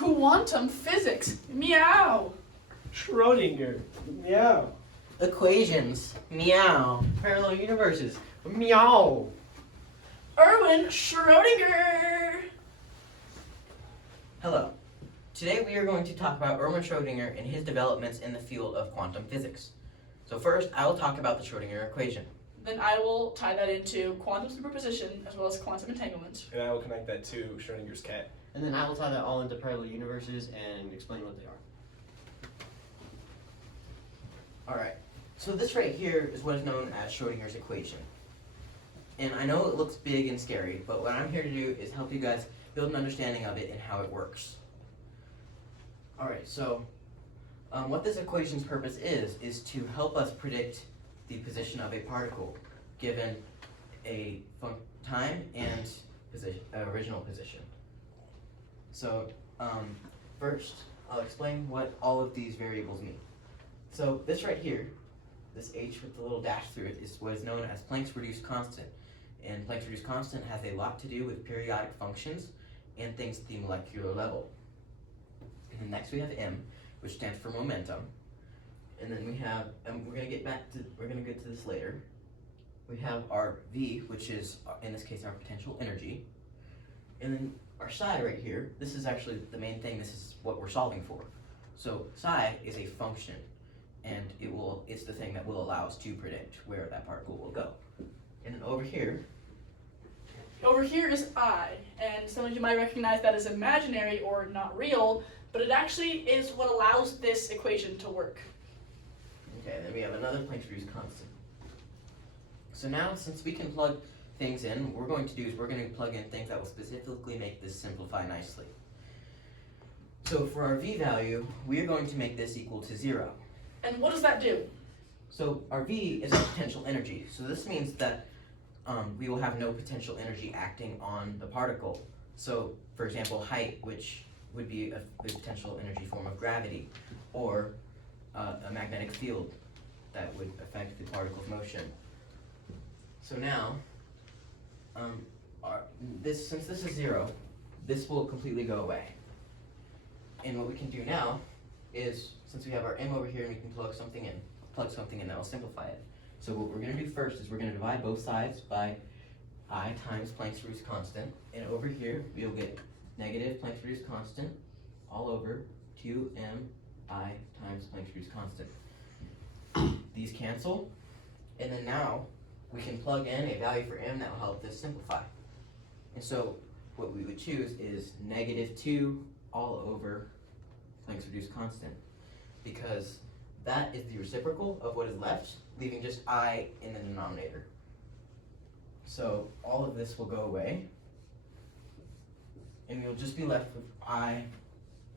Quantum physics. Meow. Schrodinger. Meow. Equations. Meow. Parallel universes. Meow. Erwin Schrodinger. Hello. Today we are going to talk about Erwin Schrodinger and his developments in the field of quantum physics. So first, I will talk about the Schrodinger equation. Then I will tie that into quantum superposition as well as quantum entanglement. And I will connect that to Schrodinger's cat. And then I will tie that all into parallel universes and explain what they are. Alright, so this right here is what is known as Schrodinger's equation. And I know it looks big and scary, but what I'm here to do is help you guys build an understanding of it and how it works. Alright, so what this equation's purpose is to help us predict the position of a particle given a time and original position. So first, I'll explain what all of these variables mean. So this right here, this h with the little dash through it, is what is known as Planck's reduced constant. And Planck's reduced constant has a lot to do with periodic functions and things at the molecular level. And then next we have m, which stands for momentum. And then we have, and we're going to get to this later. We have our v, which is, in this case, our potential energy. And then our psi right here, this is actually the main thing, this is what we're solving for. So psi is a function, and it's the thing that will allow us to predict where that particle will go. And then over here is I, and some of you might recognize that as imaginary or not real, but it actually is what allows this equation to work. Okay, then we have another Planck's reduced constant. So now, since we can plug things in, what we're going to do is we're going to plug in things that will specifically make this simplify nicely. So for our v value, we are going to make this equal to 0. And what does that do? So our v is our potential energy. So this means that we will have no potential energy acting on the particle. So, for example, height, which would be a potential energy form of gravity, or a magnetic field that would affect the particle's motion. So now, since this is 0, this will completely go away. And what we can do now is, since we have our m over here and we can plug something in that will simplify it. So what we're going to do first is we're going to divide both sides by I times Planck's reduced constant. And over here, we'll get negative Planck's reduced constant all over 2mi times Planck's reduced constant. These cancel, and then now we can plug in a value for m that will help this simplify. And so what we would choose is negative 2 all over Planck's reduced constant, because that is the reciprocal of what is left, leaving just I in the denominator. So all of this will go away, and we'll just be left with I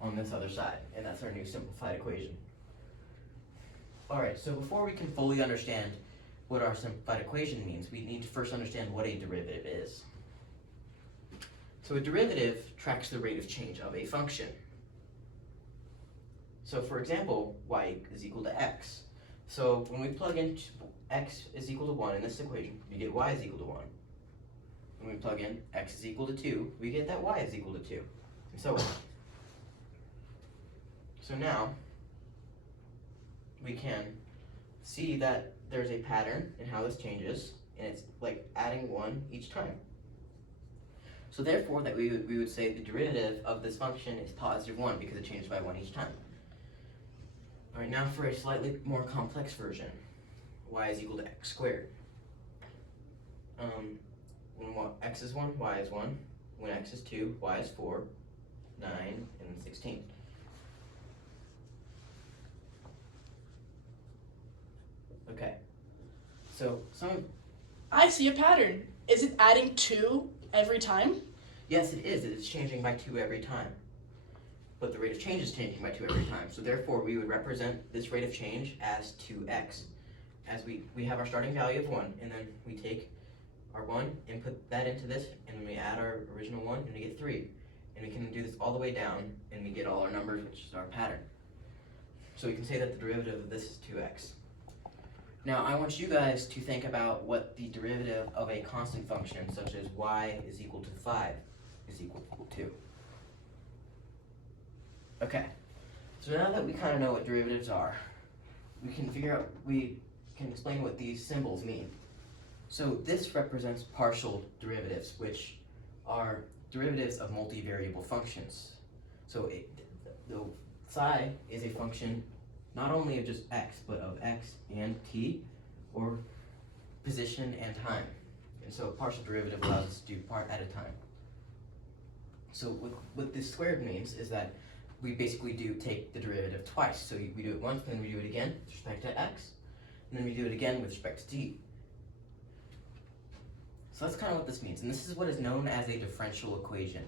on this other side, and that's our new simplified equation. Alright, so before we can fully understand what our simplified equation means, we need to first understand what a derivative is. So a derivative tracks the rate of change of a function. So for example, y is equal to x. So when we plug in x is equal to 1 in this equation, we get y is equal to 1. When we plug in x is equal to 2, we get that y is equal to 2, and so on. So now, we can see that there's a pattern in how this changes, and it's like adding 1 each time. So therefore, that we would say the derivative of this function is positive 1 because it changes by 1 each time. Alright, now for a slightly more complex version. Y is equal to x squared. When x is 1, y is 1. When x is 2, y is 4, 9, and 16. Okay, so I see a pattern. Is it adding 2 every time? Yes, it is. It is changing by 2 every time. But the rate of change is changing by 2 every time. So therefore, we would represent this rate of change as 2x. As we have our starting value of 1, and then we take our 1 and put that into this, and then we add our original 1, and we get 3. And we can do this all the way down, and we get all our numbers, which is our pattern. So we can say that the derivative of this is 2x. Now, I want you guys to think about what the derivative of a constant function, such as y is equal to 5, is equal to. Okay, so now that we kind of know what derivatives are, we can explain what these symbols mean. So this represents partial derivatives, which are derivatives of multivariable functions. So the psi is a function not only of just x, but of x and t, or position and time. And so a partial derivative allows us to do part at a time. So what this squared means is that we basically take the derivative twice. So we do it once, then we do it again with respect to x, and then we do it again with respect to t. So that's kind of what this means, and this is what is known as a differential equation.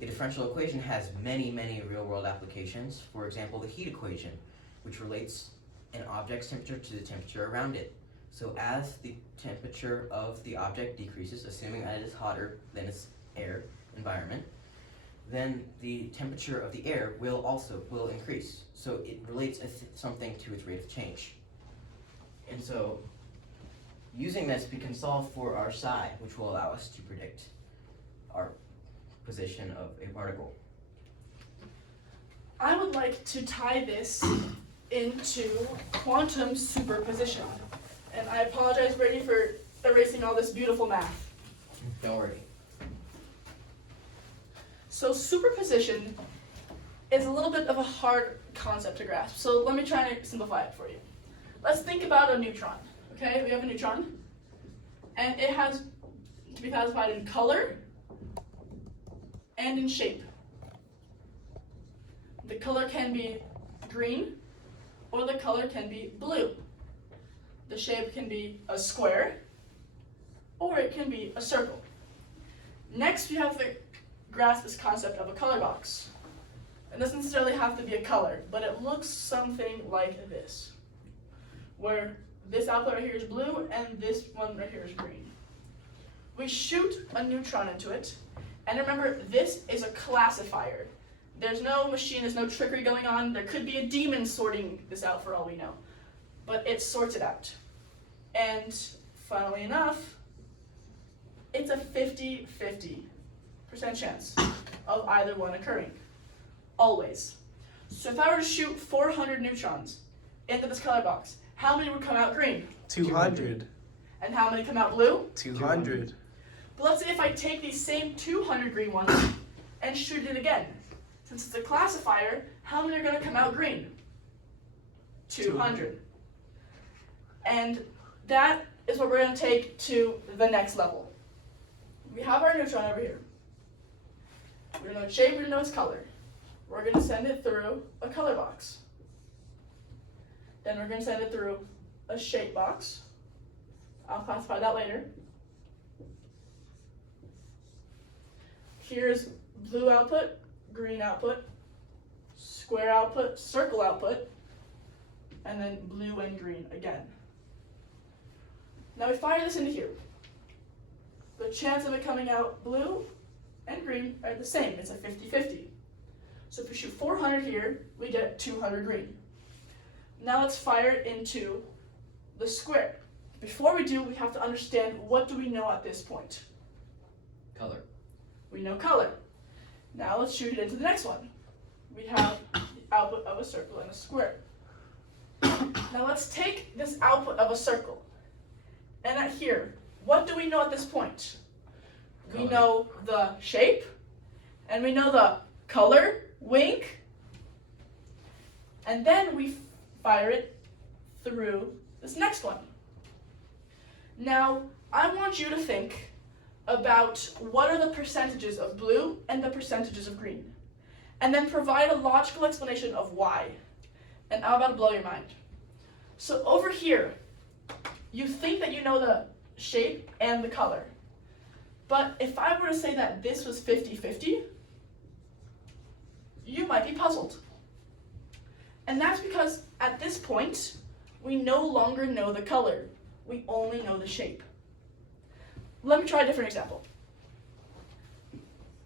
A differential equation has many, many real-world applications. For example, the heat equation, which relates an object's temperature to the temperature around it. So as the temperature of the object decreases, assuming that it is hotter than its air environment, then the temperature of the air will increase. So it relates something to its rate of change. And so using this, we can solve for our psi, which will allow us to predict our position of a particle. I would like to tie this into quantum superposition. And I apologize, Brady, for erasing all this beautiful math. Don't worry. So superposition is a little bit of a hard concept to grasp. So let me try and simplify it for you. Let's think about a neutron. Okay, we have a neutron, and it has to be classified in color and in shape. The color can be green, or the color can be blue. The shape can be a square, or it can be a circle. Next, we have to grasp this concept of a color box. It doesn't necessarily have to be a color, but it looks something like this, where this output right here is blue and this one right here is green. We shoot a neutron into it, and remember, this is a classifier. There's no machine, there's no trickery going on. There could be a demon sorting this out for all we know, but it sorts it out. And funnily enough, it's a 50-50% chance of either one occurring, always. So if I were to shoot 400 neutrons into this color box, how many would come out green? 200. And how many come out blue? 200. But let's say if I take these same 200 green ones and shoot it again. Since it's a classifier, how many are going to come out green? 200. And that is what we're going to take to the next level. We have our neutron over here. We don't know its shape, we don't know its color. We're going to send it through a color box. Then we're going to send it through a shape box. I'll classify that later. Here's blue output, green output, square output, circle output, and then blue and green again. Now we fire this into here. The chance of it coming out blue and green are the same. It's a 50-50. So if we shoot 400 here, we get 200 green. Now let's fire it into the square. Before we do, we have to understand what do we know at this point. Color. We know color. Now let's shoot it into the next one. We have the output of a circle and a square. Now let's take this output of a circle. And at here, what do we know at this point? We Color. know the shape, and we know the color, wink, and then we fire it through this next one. Now, I want you to think about what are the percentages of blue and the percentages of green, and then provide a logical explanation of why. And I'm about to blow your mind. So over here, you think that you know the shape and the color. But if I were to say that this was 50-50, you might be puzzled. And that's because at this point, we no longer know the color. We only know the shape. Let me try a different example.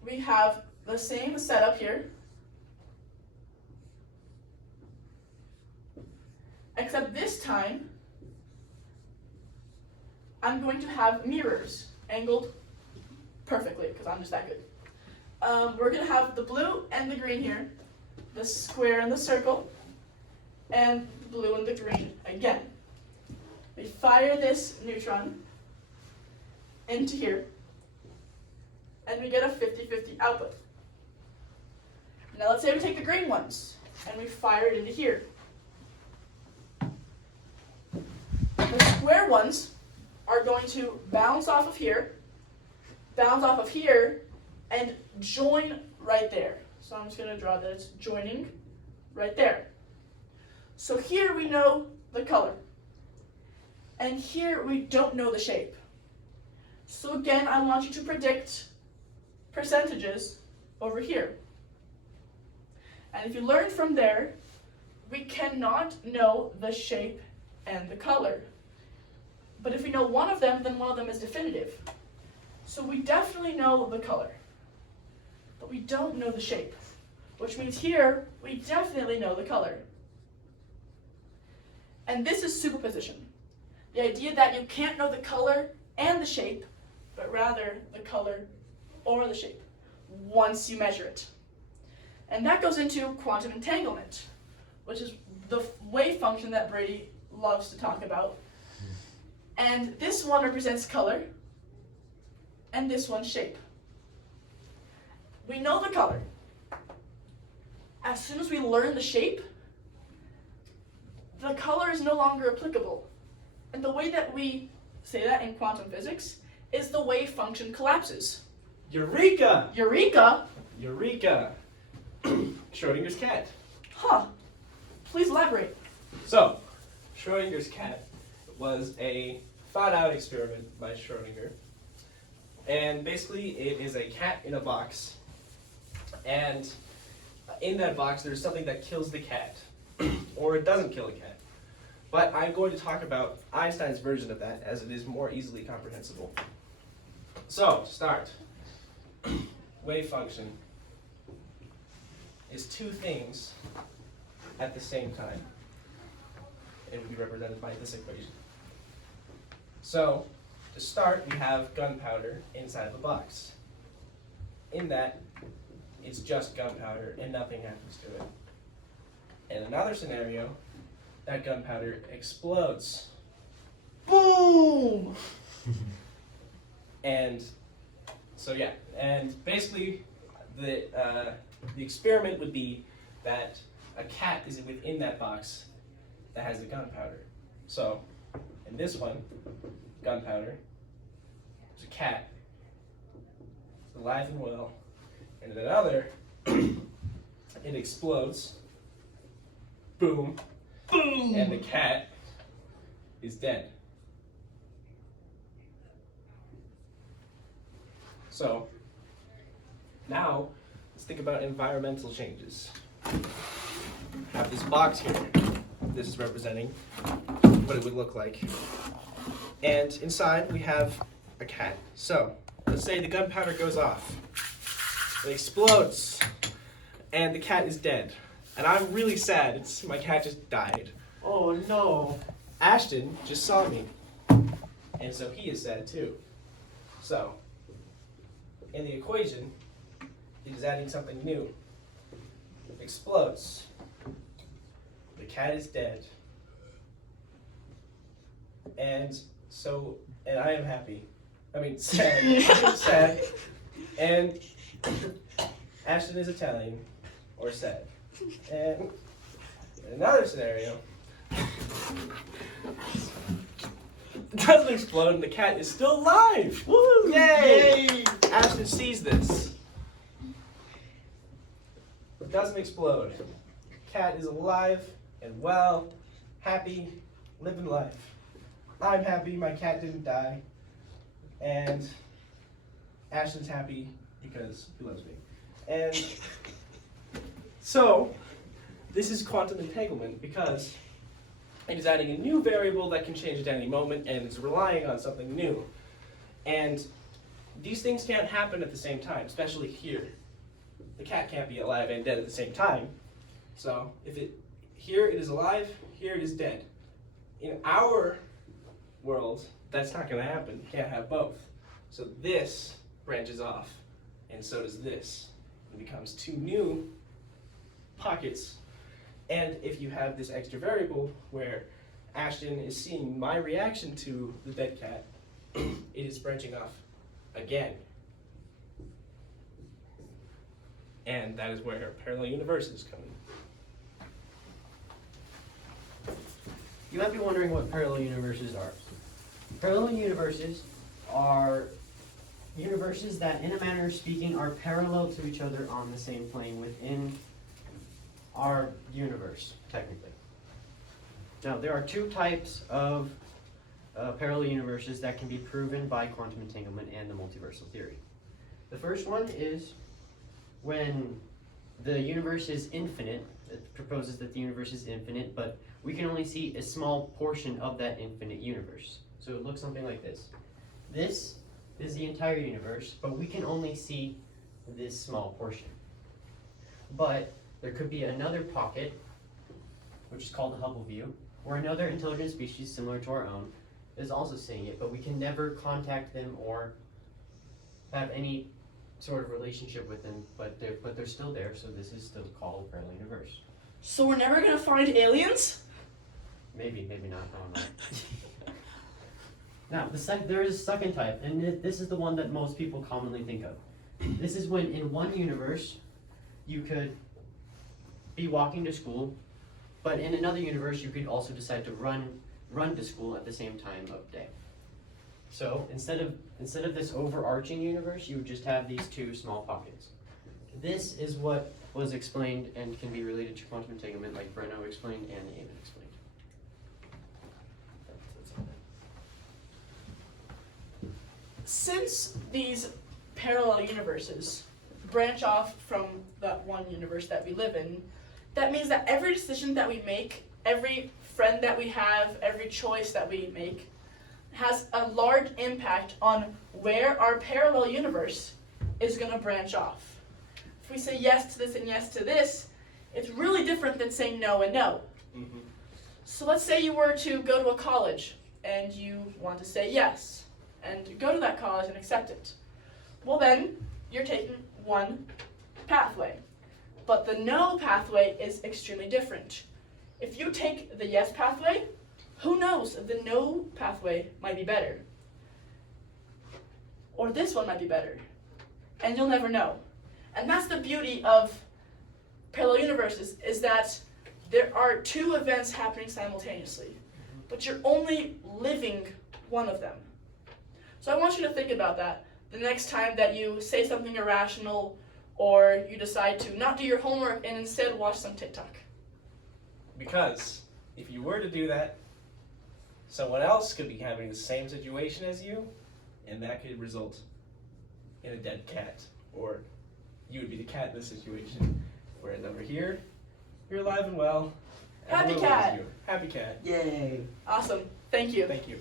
We have the same setup here, except this time, I'm going to have mirrors angled perfectly, because I'm just that good. We're going to have the blue and the green here, the square and the circle, and the blue and the green again. We fire this neutron into here, and we get a 50-50 output. Now let's say we take the green ones, and we fire it into here. The square ones are going to bounce off of here, and join right there. So I'm just going to draw that it's joining right there. So here we know the color. And here we don't know the shape. So again, I want you to predict percentages over here. And if you learn from there, we cannot know the shape and the color. But if we know one of them, then one of them is definitive. So we definitely know the color, but we don't know the shape, which means here we definitely know the color. And this is superposition. The idea that you can't know the color and the shape, but rather the color or the shape once you measure it. And that goes into quantum entanglement, which is the wave function that Brady loves to talk about. And this one represents color, and this one shape. We know the color. As soon as we learn the shape, the color is no longer applicable. And the way that we say that in quantum physics is the wave function collapses. Eureka! Eureka? Eureka! Schrodinger's cat. Huh. Please elaborate. So, Schrodinger's cat was a thought-out experiment by Schrodinger. And basically, it is a cat in a box. And in that box, there's something that kills the cat. Or it doesn't kill the cat. But I'm going to talk about Einstein's version of that, as it is more easily comprehensible. So, to start. Wave function is two things at the same time. It would be represented by this equation. So, to start, we have gunpowder inside of a box. In that, it's just gunpowder and nothing happens to it. In another scenario, that gunpowder explodes. Boom! And so yeah, and basically the experiment would be that a cat is within that box that has the gunpowder. So in this one, gunpowder, there's a cat, it's alive and well, and in another, it explodes, boom, boom, and the cat is dead. So now let's think about environmental changes. I have this box here. This is representing what it would look like. And inside we have a cat. So let's say the gunpowder goes off. It explodes. And the cat is dead. And I'm really sad. My cat just died. Oh no. Ashton just saw me. And so he is sad too. So, in the equation, it is adding something new. Explodes. The cat is dead. And so, and I am happy. I mean, sad. I'm sad. And Ashton is Italian, or sad. And in another scenario, it doesn't explode and the cat is still alive! Woo! Yay! Ashton sees this. It doesn't explode. Cat is alive and well, happy, living life. I'm happy my cat didn't die. And Ashton's happy because he loves me. And so, this is quantum entanglement because it is adding a new variable that can change at any moment and it's relying on something new. And these things can't happen at the same time, especially here. The cat can't be alive and dead at the same time. So here it is alive, here it is dead. In our world, that's not going to happen. You can't have both. So this branches off, and so does this. It becomes two new pockets. And if you have this extra variable where Ashton is seeing my reaction to the dead cat, it is branching off again. And that is where parallel universes come in. You might be wondering what parallel universes are. Parallel universes are universes that, in a manner of speaking, are parallel to each other on the same plane within our universe, technically. Now, there are two types of parallel universes that can be proven by quantum entanglement and the multiversal theory. The first one is when the universe is infinite. It proposes that the universe is infinite, but we can only see a small portion of that infinite universe. So it looks something like this. This is the entire universe, but we can only see this small portion. But there could be another pocket, which is called the Hubble view, where another intelligent species similar to our own is also seeing it, but we can never contact them or have any sort of relationship with them, but they're still there, so this is still called a parallel universe. So we're never gonna find aliens? Maybe, maybe not, I don't know. Now, there is a second type, and this is the one that most people commonly think of. This is when in one universe, you could be walking to school, but in another universe, you could also decide to run to school at the same time of day. So instead of this overarching universe, you would just have these two small pockets. This is what was explained and can be related to quantum entanglement, like Breno explained and Eamon explained. Since these parallel universes branch off from that one universe that we live in, that means that every decision that we make, every friend that we have, every choice that we make, has a large impact on where our parallel universe is going to branch off. If we say yes to this and yes to this, it's really different than saying no and no. Mm-hmm. So let's say you were to go to a college and you want to say yes and go to that college and accept it. Well then, you're taking one pathway. But the no pathway is extremely different. If you take the yes pathway, who knows, the no pathway might be better. Or this one might be better. And you'll never know. And that's the beauty of parallel universes, is that there are two events happening simultaneously, but you're only living one of them. So I want you to think about that the next time that you say something irrational, or you decide to not do your homework and instead watch some TikTok. Because if you were to do that, someone else could be having the same situation as you, and that could result in a dead cat. Or you would be the cat in this situation. Whereas over here, you're alive and well. Happy everyone loves cat. you. Happy cat. Yay! Awesome. Thank you. Thank you.